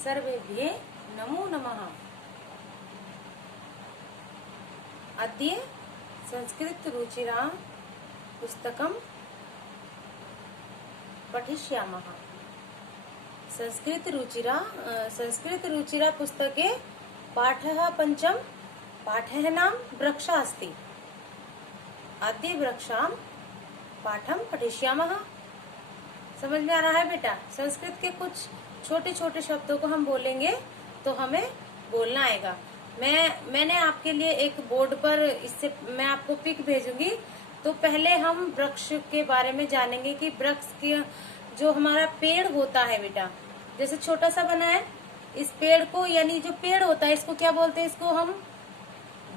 सर्वेभ्ये नमो नमः। अद्य संस्कृत रुचिरा पुस्तकं पठिष्यामः। संस्कृत रुचिरा पुस्तके पाठः पंचम। पाठः नाम वृक्षा अस्ति। अद्य वृक्षां पाठं पठिष्यामः। समझ में आ रहा है बेटा? संस्कृत के कुछ छोटे छोटे शब्दों को हम बोलेंगे तो हमें बोलना आएगा। मैंने आपके लिए एक बोर्ड पर इससे मैं आपको पिक भेजूंगी। तो पहले हम वृक्ष के बारे में जानेंगे कि वृक्ष के जो हमारा पेड़ होता है बेटा, जैसे छोटा सा बना है, इस पेड़ को यानी जो पेड़ होता है इसको क्या बोलते हैं? इसको हम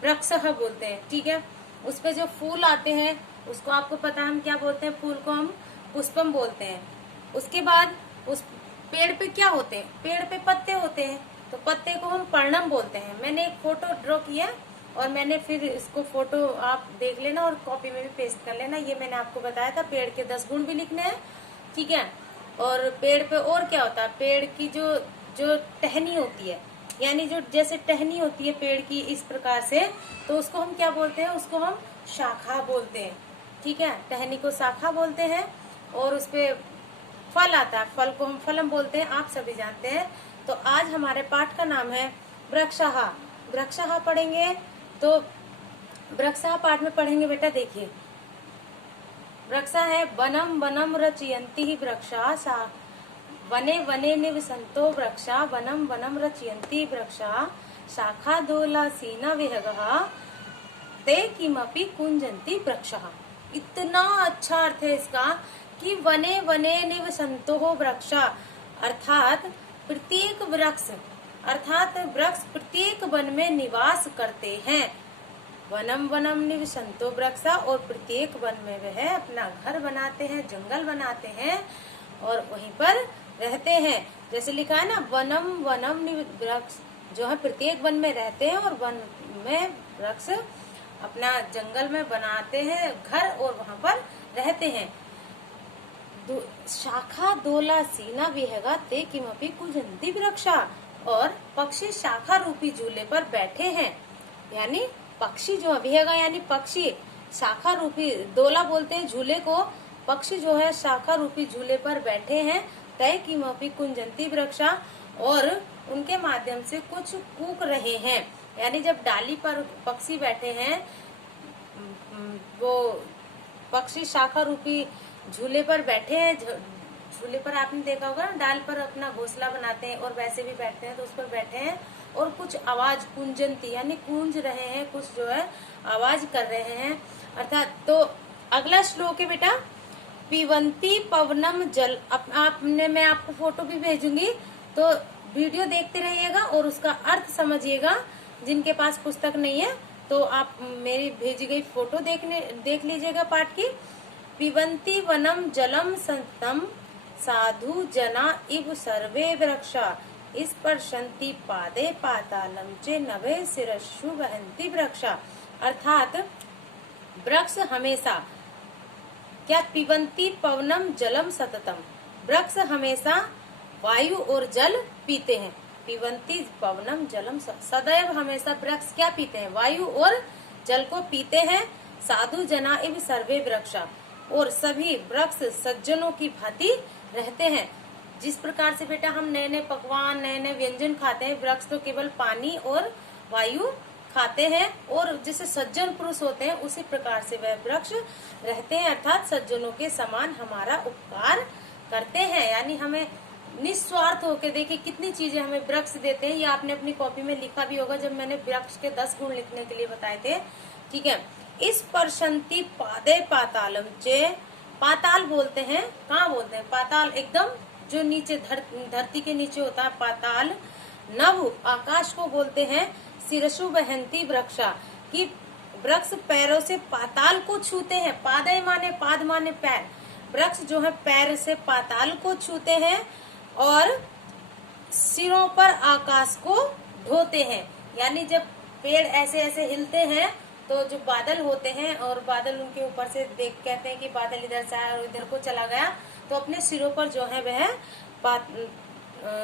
वृक्षः बोलते हैं। ठीक है। उस पे जो फूल आते हैं उसको आपको पता है हम क्या बोलते हैं? फूल को हम पुष्पम बोलते हैं। उसके बाद उस पेड़ पे क्या होते हैं? पेड़ पे पत्ते होते हैं, तो पत्ते को हम पर्णम बोलते हैं। मैंने एक फोटो ड्रॉ किया और मैंने फिर इसको फोटो आप देख लेना और कॉपी में भी पेस्ट कर लेना। ये मैंने आपको बताया था, पेड़ के 10 गुण भी लिखने हैं। ठीक है। और पेड़ पे और क्या होता है? पेड़ की जो टहनी होती है, यानी जो जैसे टहनी होती है पेड़ की इस प्रकार से, तो उसको हम क्या बोलते हैं? उसको हम शाखा बोलते हैं। ठीक है। टहनी को शाखा बोलते हैं। और उसपे फल आता है, फल को हम फलम बोलते हैं, आप सभी जानते हैं। तो आज हमारे पाठ का नाम है वृक्षः। वृक्षः पढ़ेंगे। तो वृक्षः पाठ में पढ़ेंगे बेटा, देखिए वृक्षा है वनम वनम रचयन्ति वृक्षा सा वने वने निवसन्तो वृक्षा वनम वनम रचयन्ति वृक्षा शाखा दोलासीना विहगः ते किमपि कुंजन्ति वृक्षः। इतना अच्छा अर्थ है इसका कि वने वने निवसन्तो वृक्षा, अर्थात प्रत्येक वृक्ष प्रत्येक वन में निवास करते हैं। वनम वनम निवसन्तो वृक्षा, और प्रत्येक वन में वह अपना घर बनाते हैं, जंगल बनाते हैं और वहीं पर रहते हैं। जैसे लिखा है ना, वनम वनम वृक्ष, जो है प्रत्येक वन में रहते हैं और वन में वृक्ष अपना जंगल में बनाते हैं घर और वहां पर रहते हैं। शाखा दोला सीना विहगा ते किमपि कुंजन्ति वृक्षा, और पक्षी शाखा रूपी झूले पर बैठे हैं। यानी पक्षी जो विहगा यानी पक्षी, शाखा रूपी दोला बोलते हैं झूले को, पक्षी जो है शाखा रूपी झूले पर बैठे हैं। तय किमपि कुंजन्ति वृक्षा, और उनके माध्यम से कुछ कूक रहे हैं। यानी जब डाली पर पक्षी बैठे हैं, वो पक्षी शाखा रूपी झूले पर बैठे हैं। झूले पर आपने देखा होगा ना, डाल पर अपना घोंसला बनाते हैं और वैसे भी बैठते हैं, तो उस पर बैठे हैं और कुछ आवाज कुंजंती यानी गूंज रहे हैं, कुछ जो है आवाज कर रहे हैं अर्थात। तो अगला श्लोक है बेटा, पीवंती पवनम जल। मैं आपको फोटो भी भेजूंगी, तो वीडियो देखते रहिएगा और उसका अर्थ समझिएगा। जिनके पास पुस्तक नहीं है तो आप मेरी भेजी गई फोटो देख लीजिएगा पाठ की। पिबन्ति वनम जलम संतम साधु जना इव सर्वे वृक्षा स्पर्शन्ति पादे पातालम चे नभे शिरस्सु वहन्ति वृक्षा। अर्थात वृक्ष हमेशा क्या? पिबन्ति पवनम जलम सततम, वृक्ष हमेशा वायु और जल पीते हैं। पिबन्ति पवनम जलम, सदैव हमेशा वृक्ष क्या पीते हैं? वायु और जल को पीते हैं। साधु जना इव सर्वे वृक्षा, और सभी वृक्ष सज्जनों की भांति रहते हैं। जिस प्रकार से बेटा हम नए नए पकवान नए नए व्यंजन खाते हैं, वृक्ष तो केवल पानी और वायु खाते हैं, और जैसे सज्जन पुरुष होते हैं उसी प्रकार से वह वृक्ष रहते हैं। अर्थात सज्जनों के समान हमारा उपकार करते हैं। यानी हमें निस्वार्थ होकर, देखिए कितनी चीजें हमें वृक्ष देते हैं। ये आपने अपनी कॉपी में लिखा भी होगा जब मैंने वृक्ष के 10 गुण लिखने के लिए बताए थे। ठीक है। इस परशंती पादे पातालम चे, पाताल बोलते हैं, कहाँ बोलते हैं? पाताल एकदम जो नीचे धरती के नीचे होता है पाताल। नभ आकाश को बोलते हैं। शिरसु बहंती वृक्षा, की वृक्ष पैरों से पाताल को छूते हैं। पादे माने पाद माने पैर, वृक्ष जो है पैर से पाताल को छूते हैं और सिरों पर आकाश को ढोते हैं। यानी जब पेड़ ऐसे ऐसे हिलते हैं तो जो बादल होते हैं और बादल उनके ऊपर से देख कहते हैं कि बादल इधर से आया और इधर को चला गया, तो अपने सिरों पर जो है वह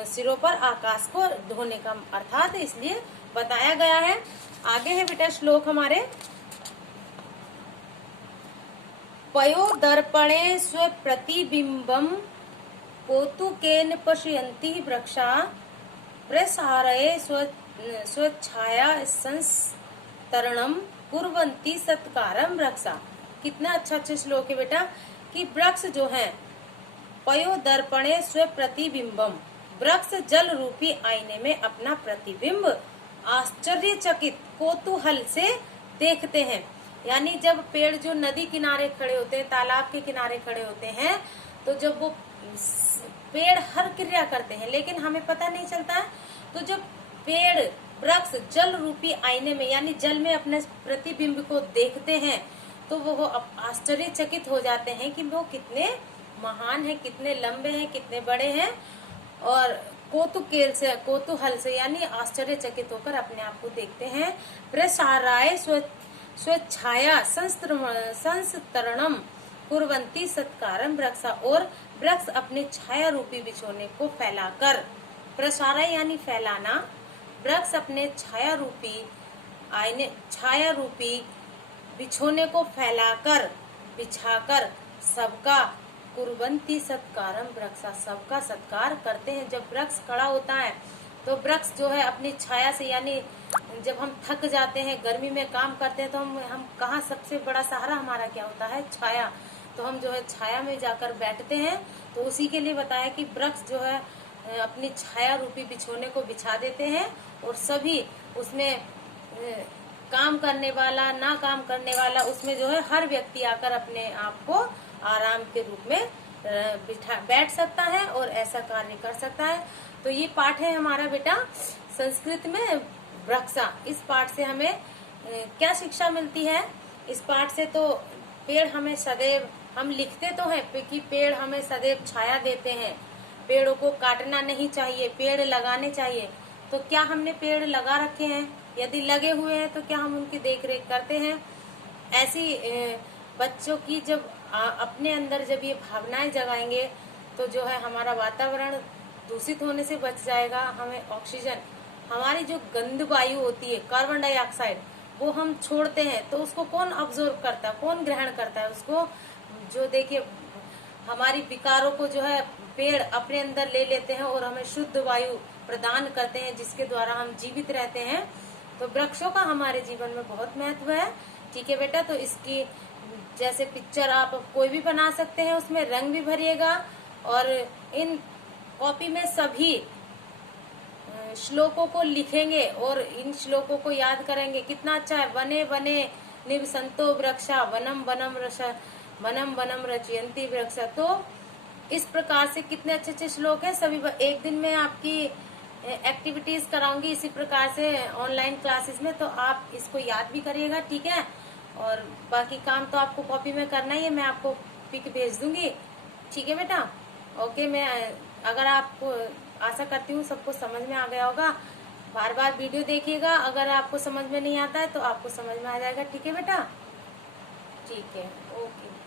सिरों पर आकाश को ढोने का अर्थात इसलिए बताया गया है। आगे है बेटा श्लोक हमारे, पयोदर्पणे स्वप्रतिबिम्बं कौतुकेन पश्यन्ति वृक्षा प्रसारये स्वच्छाया संस्तरणं कुर्वन्ति सत्कारं रक्षा। कितना अच्छा श्लोक है बेटा कि वृक्ष जो है पयोदर्पणे स्वप्रतिबिंबम, वृक्ष जल रूपी आईने में अपना प्रतिबिंब आश्चर्यचकित कौतूहल से देखते हैं। यानी जब पेड़ जो नदी किनारे खड़े होते हैं, तालाब के किनारे खड़े होते हैं, तो जब वो पेड़ हर क्रिया करते हैं लेकिन हमें पता नहीं चलता है, तो जब पेड़ वृक्ष जल रूपी आईने में यानी जल में अपने प्रतिबिंब को देखते हैं तो वो आश्चर्यचकित हो जाते हैं कि वो कितने महान है, कितने लंबे हैं, कितने बड़े हैं, और कौतूहल से यानी आश्चर्यचकित होकर अपने आप को देखते हैं। प्रसाराय स्वच्छाया संस्तरणम कुर्वन्ति सत्कारम वृक्षा, और वृक्ष अपने छाया रूपी बिछोने को फैलाकर, प्रसाराय यानी फैलाना, वृक्ष अपने छाया रूपी बिछोने को फैलाकर बिछाकर सबका कुर्वन्ति सत्कारम वृक्षा, सबका सत्कार करते हैं। जब वृक्ष खड़ा होता है तो वृक्ष जो है अपनी छाया से, यानी जब हम थक जाते हैं, गर्मी में काम करते हैं, तो हम कहाँ सबसे बड़ा सहारा हमारा क्या होता है? छाया। तो हम जो है छाया में जाकर बैठते हैं। तो उसी के लिए बताया कि वृक्ष जो है अपनी छाया रूपी बिछोने को बिछा देते हैं और सभी उसमें काम करने वाला, ना काम करने वाला, उसमें जो है हर व्यक्ति आकर अपने आप को आराम के रूप में बैठ सकता है और ऐसा कार्य कर सकता है। तो ये पाठ है हमारा बेटा संस्कृत में वृक्षा। इस पाठ से हमें क्या शिक्षा मिलती है? इस पाठ से तो पेड़ हमें सदैव, हम लिखते तो हैं कि पेड़ हमें सदैव छाया देते हैं, पेड़ों को काटना नहीं चाहिए, पेड़ लगाने चाहिए। तो क्या हमने पेड़ लगा रखे हैं? यदि लगे हुए हैं तो क्या हम उनकी देख रेख करते हैं? ऐसी बच्चों की जब अपने अंदर जब ये भावनाएं जगाएंगे तो जो है हमारा वातावरण दूषित होने से बच जाएगा। हमें ऑक्सीजन, हमारी जो गंद वायु होती है कार्बन डाइऑक्साइड, वो हम छोड़ते हैं तो उसको कौन अब्जॉर्ब करता है, कौन ग्रहण करता है उसको? जो देखिए हमारी विकारों को जो है पेड़ अपने अंदर ले लेते हैं और हमें शुद्ध वायु प्रदान करते हैं, जिसके द्वारा हम जीवित रहते हैं। तो वृक्षों का हमारे जीवन में बहुत महत्व है। ठीक है बेटा, तो इसकी जैसे पिक्चर आप कोई भी बना सकते हैं, उसमें रंग भी भरिएगा और इन कॉपी में सभी श्लोकों को लिखेंगे और इन श्लोकों को याद करेंगे। कितना अच्छा है, वने वने निवसंतो वृक्षा वनम वनम रचयन्ति वृक्षा। तो इस प्रकार से कितने अच्छे अच्छे श्लोक हैं। सभी एक दिन में आपकी एक्टिविटीज कराऊंगी इसी प्रकार से ऑनलाइन क्लासेस में, तो आप इसको याद भी करिएगा। ठीक है, और बाकी काम तो आपको कॉपी में करना ही है, मैं आपको पिक भेज दूंगी। ठीक है बेटा, ओके। मैं अगर आपको आशा करती हूँ सबको समझ में आ गया होगा। बार बार वीडियो देखिएगा, अगर आपको समझ में नहीं आता है तो आपको समझ में आ जाएगा। ठीक है बेटा, ठीक है, ओके।